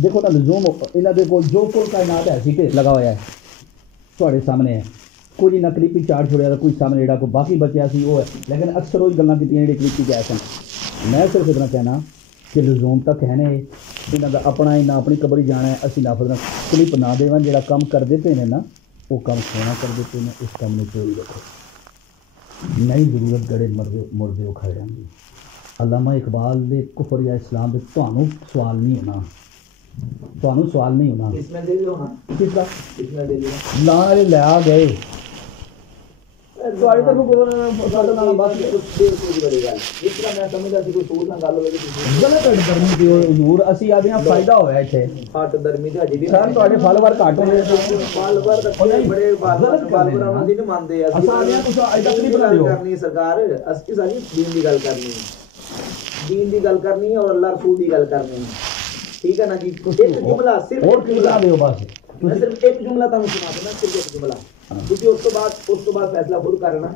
देखो ना लजूम इन्होंने को जो कुल कायनात है ढेर लगा हुआ है थोड़े सामने है कोई ना क्लिप ही चाड़ छोड़िया कोई सामने जो बाकी बचा सी वो है लेकिन अक्सर वो गल्लां कीतियां जी क्लिप गए सन मैं सिर्फ इतना कहना कि लजूम तक है ने इन्हों का अपना इन्ना अपनी कबर ही जाना है असी नाफज क्लिप ना देवन जो काम करते पे ने ना वो काम सोना करते पे ने उस काम में चोरी रखो नहीं जरूरत गड़े मुड़दे खड़े होंगे अल्लामा इकबाल ने कुफर या इस्लाम में तो सवाल नहीं होना तो सवाल नहीं होना इसमें दे लो। हाँ किसका इसमें दे लो ला लिया गए ਤੁਹਾਡੀ ਤਰਫੋਂ ਕੋਈ ਸਾਡਾ ਨਾਲ ਬਾਤ कुछ देर कोई बड़ी गल जिस तरह मैं समझदा सी कोई सूर ना गल होवे कि गलत दरमी दियो हजूर ਅਸੀਂ ਆਦੇ ਆ ਫਾਇਦਾ ਹੋਇਆ ਇੱਥੇ ਫਾਟ ਦਰਮੀ ਤੇ ਅਜੇ ਵੀ ਸਰ ਤੁਹਾਡੇ ਫਾਲੋਅਰ ਘੱਟ ਨੇ ਫਾਲੋਅਰ ਤਾਂ ਬੜੇ ਫਾਲੋਅਰ ਉਹਨਾਂ ਦੀ ਨਹੀਂ ਮੰਨਦੇ ਆ ਅਸਾਂ ਆਦੇ ਆ ਤੁਸੀਂ ਅਜੇ ਤੱਕ ਨਹੀਂ ਬਣਾਦੇ ਹੋ ਕਰਨੀ ਸਰਕਾਰ ਅਸੀਂ ਸਾਰੀ دین ਦੀ ਗੱਲ ਕਰਨੀ ਹੈ دین ਦੀ ਗੱਲ ਕਰਨੀ ਹੈ और अल्लाह रसूल ਦੀ ਗੱਲ ਕਰਨੀ ਹੈ ठीक है ना जी एक जुमला सिर्फ और जुमला दियो बस मैं सिर्फ एक जुमला ਤੁਹਾਨੂੰ ਸੁਣਾ ਦੇਣਾ सिर्फ एक जुमला क्योंकि उस तो बाद फैसला खुद करना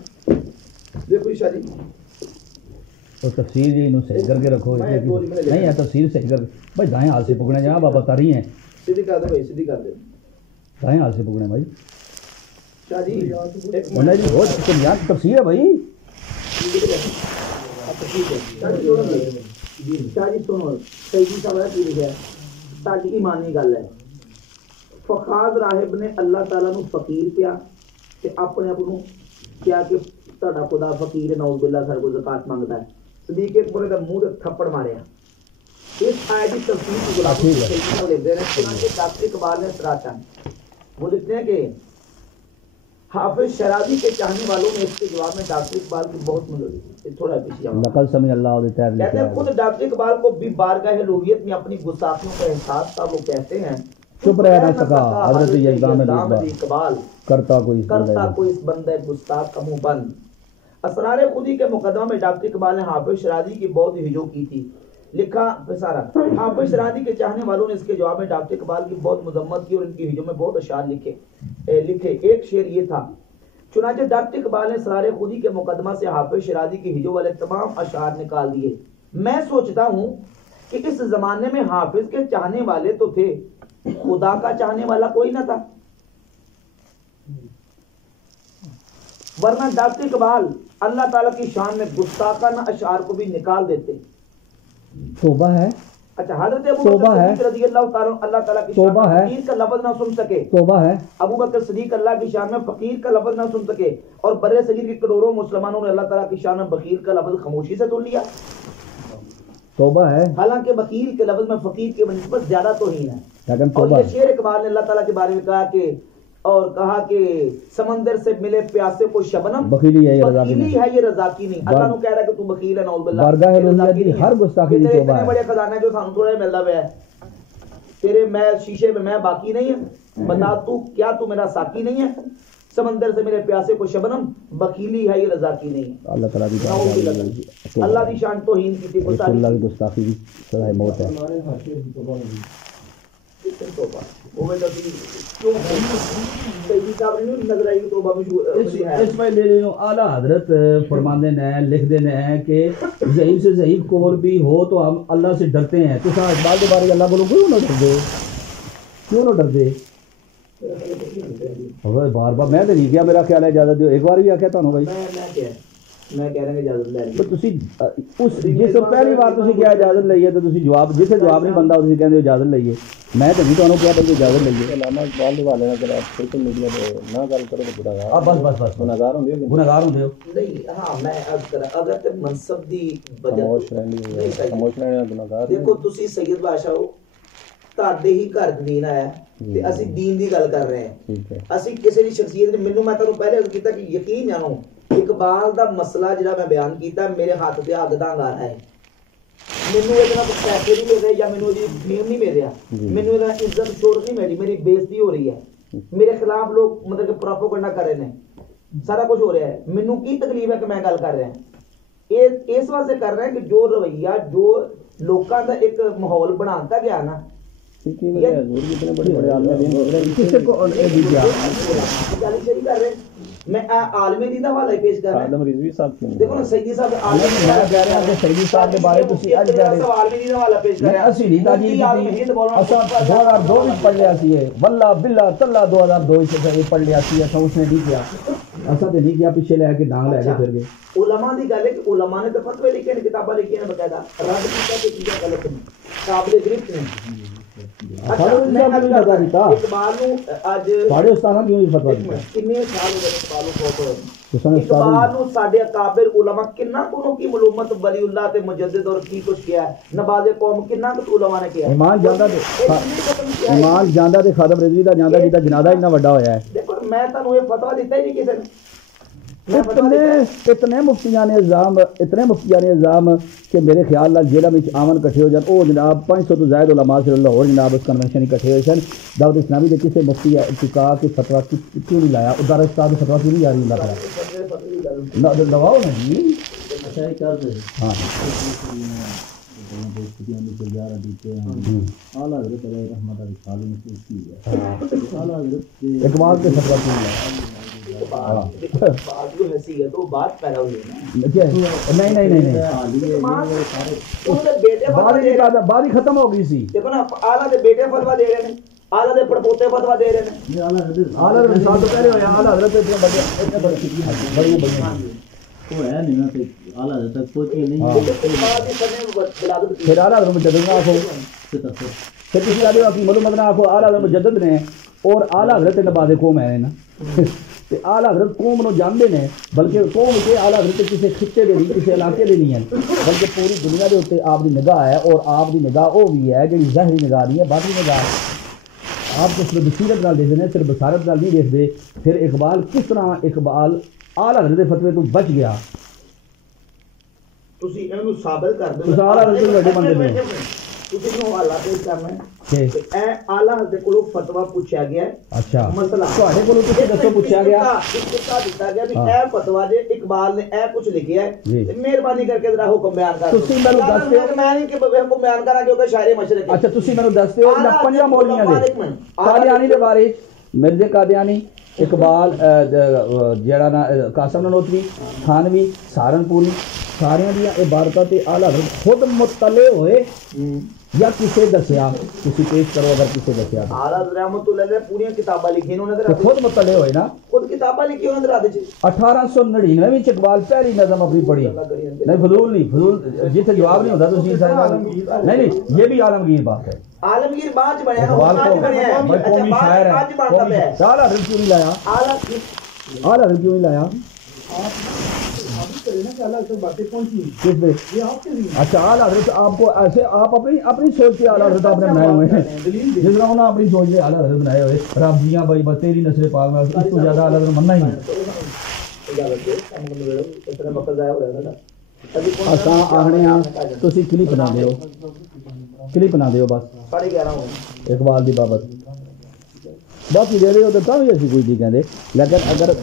देखो ईशा जी तो तफसीर जी इन्हों सही करके रखो नहीं है तफसीर सही कर भाई दाएं हाल से पकड़े जहाँ बाबा तारी हैं सीधी कर दे भाई सीधी कर दे दाएं हाल से पकड़े भाई शाह जी नहीं जी बहुत यार तफसीर है भाई शाह जी सुनो सही जी साहब की लिखा है साडी ईमानी गल है फखाज राहिब ने अल्लाह ताला नू फकीर किया ते अपने आप नू क्या कि तुहाडा खुदा फकीर है नौज बिल्ला सारे को ज़कात मांगता है सदीक अकबर दा मुंह ते थप्पड़ मारिया इस आयत की तफसीर को गुलाम सही लिखते हैं चुनांचे डॉक्टर इकबाल ने सराहता वो लिखते हैं कि हाफिज शराजी के चाहने वालों ने इसके जवाब में डॉक्टर इकबाल की बहुत मदद थोड़ा पीछे नकल समझ अल्लाह देता है कहते हैं खुद डॉक्टर इकबाल को भी बारगाह लोहियत में अपनी गुस्ताखियों का एहसास था वो कहते हैं चुप रह ना सका हजरत यज़दान इकबाल करता कोई इस बंदे गुस्ताख का मुंह बंद असरार खुदी के मुकदमा में डॉक्टर इकबाल ने हाफिज शराजी की बहुत हिजो की थी लिखा सारा हाफिज शराजी के चाहने वालों ने इसके जवाब में डॉक्टर इकबाल की बहुत मजम्मत की और इनकी हिजो में बहुत अशार लिखे एक शेर ये था चुनांचे डॉक्टर इकबाल ने असरार खुदी के मुकदमा से हाफिज शराजी की हिजो वाले तमाम अशार निकाल दिए मैं सोचता हूँ कि इस जमाने में हाफिज के चाहने वाले तो थे खुदा का चाहने वाला कोई ना था वरना डॉक्टर इकबाल अल्लाह ताला की शान में गुस्ताखाना अशार को भी निकाल देते। तौबा है अच्छा हजरत अबू बकर सदीक रज़ियल्लाहु ताला अल्लाह ताला की शान में फकीर का लफ्ज ना सुन सके तौबा है अबू बकर सदीक अल्लाह की शान में फकीर का लफ्ज ना सुन सके और बरे सगीर के करोड़ों मुसलमानों ने अल्लाह ताला की शान में बकीर का लफ्ज खामोशी से सुन लिया। तौबा है हालांकि वकील के लफ्ज में फकीर के निस्बत ज्यादा तौहीन है लेकिन और ये शेर इकबाल ने अल्लाह ताला के बारे में कहा कि समंदर से मिले प्यासे को शबनम बखीली है ये रज़ाकी नहीं अल्लाह नु कह रहा है कि तू बखील है नौज़ बिल्लाह बारगाह लोहियत की हर गुस्ताखी की तौबा है बड़े खजाने जो सानू थोड़ा मिलदा है तेरे मैं शीशे में मैं बाकी नहीं है बता तू क्या तू मेरा साकी नहीं है समंदर से मेरे प्यासे को शबनम बखीली है ये रज़ाकी नहीं अल्लाह ताला की अल्लाह की शान तौहीन की थी अल्लाह की गुस्ताखी की सजा मौत है इसमें ले लो आला हजरत फरमाते हैं लिखते हैं कि ज़ईफ़ से ज़ईफ़ कौल भी हो तो हम अल्लाह से डरते हैं तो इकबाल के बारे अल्लाह बोलो क्यों ना डरते बार बार मैं तो नहीं किया मेरा ख्याल है इजाजत दो एक बार भी आख्या तुहानू भाई मैं कह रहा इजाजत ले तो तुसी उस जिस पहली बार तुसी क्या इजाजत लईए तो तुसी जवाब जिसे जवाब नहीं बनता तुसी कहंदे इजाजत लईए मैं तो नहीं तुहानू क्या भाई इजाजत लईए अल्लामा इकबाल दे वाले अगर आप सोशल मीडिया पे ना गल करो तो गुनाहगार बस गुनाहगार होंदे हो नहीं हां मैं अगर ते मनसब दी खामोश रहने गुनाहगार देखो तुसी सैयद बादशाह हो ਤੁਹਾਡੇ ਹੀ ਘਰ ਦੀਨ ਆਇਆ ਤੇ ਅਸੀਂ ਦੀਨ ਦੀ ਗੱਲ ਕਰ ਰਹੇ ਹਾਂ ਅਸੀਂ ਕਿਸੇ ਦੀ ਸ਼ਖਸੀਅਤ ਮੈਨੂੰ ਮੈਂ ਤੁਹਾਨੂੰ ਪਹਿਲੇ ਅਰਜ਼ ਕੀਤਾ ਕਿ ਯਕੀਨ ਜਾਣੋ ਇਕਬਾਲ ਦਾ ਮਸਲਾ ਜਿਹੜਾ ਮੈਂ ਬਿਆਨ ਕੀਤਾ ਮੇਰੇ ਹੱਥ ਤੇ ਅੱਗ ਦਾ ਅੰਗਾਰਾ ਹੈ ਮੈਨੂੰ ਇਹਦੇ ਨਾਲ ਕੁਝ ਪੈਸੇ ਨਹੀਂ ਮਿਲ ਰਹੇ ਜਾਂ ਮੈਨੂੰ ਇਹਦੀ ਫੇਮ ਨਹੀਂ ਮਿਲ ਰਿਹਾ ਮੈਨੂੰ ਇਹਦਾ ਇੱਜ਼ਤ ਸ਼ੋਹਰਤ ਨਹੀਂ ਮਿਲ ਰਹੀ ਮੇਰੀ ਬੇਇੱਜ਼ਤੀ ਹੋ ਰਹੀ ਹੈ ਮੇਰੇ ਖਿਲਾਫ ਲੋਕ ਮਤਲਬ ਕਿ ਪ੍ਰੋਪਗੈਂਡਾ ਕਰ ਰਹੇ ਨੇ ਸਾਰਾ ਕੁਝ ਹੋ ਰਿਹਾ ਹੈ ਮੈਨੂੰ ਕੀ ਤਕਲੀਫ ਹੈ ਕਿ ਮੈਂ ਗੱਲ ਕਰ ਰਿਹਾ ਇਹ ਇਸ ਵਾਸਤੇ ਕਰ ਰਿਹਾ ਕਿ ਜੋ ਰਵਈਆ ਜੋ ਲੋਕਾਂ ਦਾ ਇੱਕ ਮਾਹੌਲ ਬਣਾਤਾ ਗਿਆ ਨਾ कितने बड़े बड़े आदमी किसे को ये भी दिया गाली शरी कर रहे मैं आलमी दी दा हवाला पेश कर रहा आदम रिजवी साहब क्यों देखो ना सैयदी साहब आलमी मैं कह रहा कि सैयदी साहब के बारे ਤੁਸੀਂ ਅੱਜ कह रहे आलमी दी दा हवाला पेश कर मैं रहा असली दी जी असा 2002 में पढ़ लिया सी वल्ला बिल्ला तल्ला 2002 से ये पढ़ लिया सी असा उसने नहीं किया असा तो नहीं किया पीछे लेके डांग लेके फिर गए उलमा दी गल है कि उलमा ने तो फतवे लिखे ने किताबें लिखी ने बकायदा रद्द किया कि चीजें गलत नहीं काबिल गिरफ्त नहीं इकबाल नु आज बड़े उस्ताद क्यों फतवा दिया कितने साल हो गए इकबाल नु फोटो इकबाल नु साडे काबिल उलमा किन्ना कोनो की मालूमत वलीउल्लाह ते मुजद्दिद और की कुछ किया है नवाज़े कौम किन्ना कुछ उलमा ने किया ईमान जांदा ते खादम रिजवी दा जांदा जिदा जनाजा इतना बड़ा होया है देखो मैं तानू ये फतवा दिता ही नहीं किसी ने इतने मुफ्तियां ने इल्जाम कि मेरे ख्याल नाल जेला में आमन इकट्ठे हो जान ओ जनाब 500 तो ज़ायद उलमा से लाहौर जनाब उस कन्वेंशन इकट्ठे हुए सन दाऊद इस्लामी के किसी मुफ्ती का कि फतवा क्यों नहीं लाया उदार उस्ताद फतवा क्यों नहीं जारी ना दबाओ ना जी अच्छा कर दे हां आला हज़रत रहमत अल्लाह खाली में की है आला हज़रत इकबाल के फतवा क्यों नहीं लाया बात जो हंसी है तो बात पैदा हुई है नहीं बात ही खत्म हो गई सी देखो ना आला दे बेटे फतवा दे रहे हैं आला दे पड़पोते फतवा दे रहे हैं आला साथ तो पहले होया आला हज़रत इतने बड़े वो है नहीं ना तो आला हज़रत तक पहुंची नहीं फिर आला हज़रत मुजद्दिद ना आखो फिर किसी आदमी की मालूम ना आखो आला हज़रत मुजद्दिद ने और आला हज़रत नवाज़े कौम है ना ते आला हज़रत कौम नो जानते ने बल्कि कौम के आला हज़रत किसी खिते दे नहीं किसी इलाके दे नहीं है बल्कि पूरी दुनिया के उत्ते आपकी निगाह है और आपकी निगाह वो भी है जी ज़ाहरी निगाह नहीं है बाकी निगाह आप सिर्फ बसीरत नाल देखते हैं सिर्फ बसारत नाल नहीं देखते फिर इकबाल किस तरह इकबाल आला हज़रत के फतवे तो बच गया ਤੁਸੀਂ ਇਹਨੂੰ ਸਾਬਤ ਕਰ ਦਿਓ ਤੁਸੀਂ ਆਲਾ ਹਜ਼ਰਤ ਵੱਡੇ ਬੰਦੇ ਨੇ ਤੁਸੀਂ ਨੂੰ ਹਵਾਲਾ ਪੇਸ਼ ਕਰਨਾ ਹੈ ਇਹ ਆਲਾ ਹਜ਼ਰਤ ਕੋਲੋਂ ਫਤਵਾ ਪੁੱਛਿਆ ਗਿਆ ਅੱਛਾ ਮਸਲਾ ਤੁਹਾਡੇ ਕੋਲੋਂ ਤੁਸੀਂ ਦੱਸੋ ਪੁੱਛਿਆ ਗਿਆ ਇੱਕ ਕਿੱਸਾ ਦਿੱਤਾ ਗਿਆ ਵੀ ਇਹ ਫਤਵਾ ਜੇ ਇਕਬਾਲ ਨੇ ਇਹ ਕੁਝ ਲਿਖਿਆ ਹੈ ਤੇ ਮਿਹਰਬਾਨੀ ਕਰਕੇ ਜ਼ਰਾ ਹੁਕਮ ਬਿਆਨ ਕਰ ਤੁਸੀਂ ਮੈਨੂੰ ਦੱਸ ਦਿਓ ਮੈਂ ਨਹੀਂ ਕਿ ਹੁਕਮ ਬਿਆਨ ਕਰਾਂ ਕਿਉਂਕਿ ਸ਼ਾਇਰ ਮਸ਼ਰਕ ਅੱਛਾ ਤੁਸੀਂ ਮੈਨੂੰ ਦੱਸ ਦਿਓ ਇਹਨਾਂ ਪੰਜਾਂ ਮੌਲਵੀਆਂ ਦੇ ਕਾਦੀਆਨੀ ਦੇ ਬਾਰੇ ਮਿਰਜ਼ੇ ਕਾਦੀਆਨੀ इकबाल जड़ा ना कासम ननोतवी थानवी सहारनपुरी सारियां दियां इबारतां ते आला हज़रत खुद मुतले होए या किसे दसिया तुसी पेश करो अगर किसे दसिया आला हज़रत रहमतुल्लाह ने पूरी किताबां लिखी उन्होंने ते खुद मुतले होए ना खुद किताबां लिखी उन्होंने रात च 1899 में इकबाल पहली नज़म अपनी पढ़ी नहीं फजूल जिथे जवाब नहीं होता तुसी नहीं ये भी आलमगीर बात है आलमगीर बाद बने हैं कौमी शायर है आला हज़रत क्यों नहीं लाया आला हज़रत क्यों नहीं लाया अच्छा आला हज़रत आपको ऐसे आप अपनी सोच के आला हज़रत आपने बनाए हुए हैं जिस तरह उन्होंने अपनी सोच के आला हज़रत बनाए हुए रब्बियां भाई बस तेरी नस्ल पाक में इसको ज्यादा आला हज़रत मनना ही नहीं असा आखने तुसी क्लिप बना दियो बस 11:30 इकबाल दी बाबत बाकी दे रहे हो तो भी ऐसी कोई नहीं कहते लेकिन अगर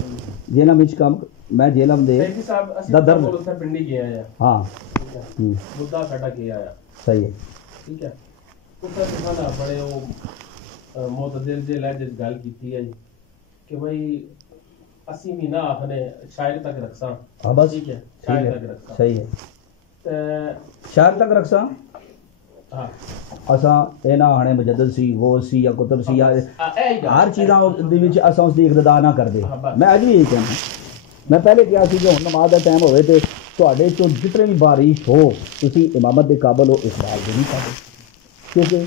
जेलम विच काम मैं जेलम दे दा दर्द उत्थे पिंडी गया है हां मुद्दा साडा किया आया सही है ठीक है उत्थे दिखाना बड़े वो मोतदिल जे लहजे गल कीती है कि भाई असी महीना आखने शायर तक रखसा हां बस ठीक है शायर तक रखसा सही है ते शायर तक रखसा हां असा ए ना आने मुजद्दिद सी वो सी या कुतुब सी या हर चीज़ां दे विच असा उस दी इक़्तिदा ना करदे मैं अज भी यही कहना मैं पहले क्या सी कि हुण नमाज दा टाइम होवे ते तुहाडे चों जितने भी बारिश हो तुसी इमामत दे काबिल हो इकबाल दे नहीं पाते क्योंकि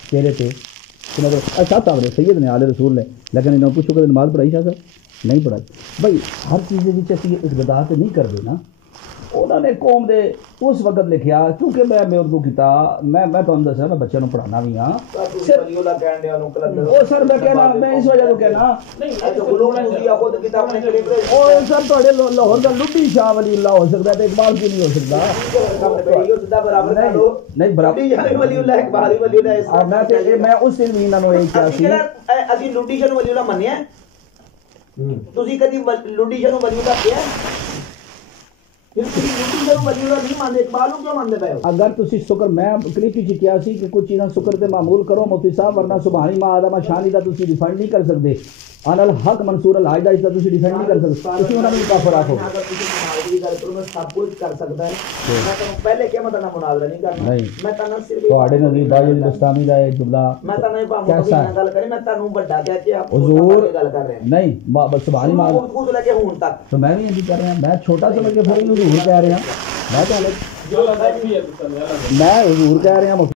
तेरे ते अच्छा साहब ने सैयद ने आले रसूल ने लेकिन इन्होंने पूछो कि नमाज पढ़ाई शाह साहब नहीं पढ़ाई भाई हर चीज़ के विच असीं इक़्तिदा ते नहीं करदे ना उन्होंने कौम दे उस वक्त लिखा क्योंकि मैं उर्दू किया मैं तुहानू दस्या मैं बच्चों को पढ़ाना भी हाँ सर मैं कहना मैं इस वजह तो कहना सर थोड़े लाहौर का लुड्डी शाह वलीउल्लाह हो सकता है इकबाल क्यों नहीं हो सकता मैं उस दिन भी इन्होंने यही कहा सी ਅਸੀਂ ਲੁੱਡੀ ਸ਼ਾਹ ਨੂੰ ਵਲੀਉਲਾ ਮੰਨਿਆ ਤੁਸੀਂ ਕਦੀ ਲੁੱਡੀ ਸ਼ਾਹ ਨੂੰ ਵਲੀਉਲਾ ਕਿਹਾ फिर ਤੁਸੀਂ ਮੂਤੀ ਜਦੋਂ ਵਲੀ ਦਾ ਨਹੀਂ ਮੰਨਦੇ ਇਕਬਾਲ ਨੂੰ ਕਿਉਂ ਮੰਨਦੇ ਪਏ ਹੋ अगर तुसी शुक्र मैं क्लिप च किया सी कि कुछ चीज़ां शुक्र ते मामूल करो मुफ्ती साहब, वरना सुभानी मां आदम शानी दा तुसी डिफेंड नहीं कर सकते। अनल हक मंसूर अल हाज दा इसदा तुसी डिफेंड नहीं कर सकते, तुसी उन्हां नूं काफर आखो। अगर ਤੁਸੀਂ ਮੁਨਾਜ਼ਰੇ ਦੀ ਗੱਲ ਕਰੋ ਮੈਂ ਸਭ ਕੁਝ ਕਰ ਸਕਦਾ ਹੈ। ਮੈਂ ਤੁਹਾਨੂੰ ਪਹਿਲੇ ਕਿਹਾ ਮੈਂ ਤੁਹਾਡਾ ਮੁਨਾਜ਼ਰਾ ਨਹੀਂ ਕਰਨਾ। ਨਹੀਂ। ਮੈਂ ਤੁਹਾਨੂੰ ਸਿਰਫ ਤੁਹਾਡੇ ਨਜ਼ਦੀਕ ਬਾਜੀ ਬਸਤਾਮੀ ਦਾ ਇਹ ਜੁਮਲਾ ਮੈਂ ਤੁਹਾਨੂੰ ਇਹ ਭਾਵੇਂ कैसा ਨਾਲ ਗੱਲ ਕਰੀ, ਮੈਂ ਤੁਹਾਨੂੰ ਵੱਡਾ ਕਹਿ ਕੇ ਆਪ हुजूर ਗੱਲ ਕਰ ਰਿਹਾ नहीं सुभानी मां ਖੁਦ ਲੈ ਕੇ ਹੁਣ तक तो मैं भी यही कर रहा, मैं छोटा समझ के फिर हुजूर कह रहा, मैं तो जो लगा भी है तो चल यार मैं हुजूर कह रहा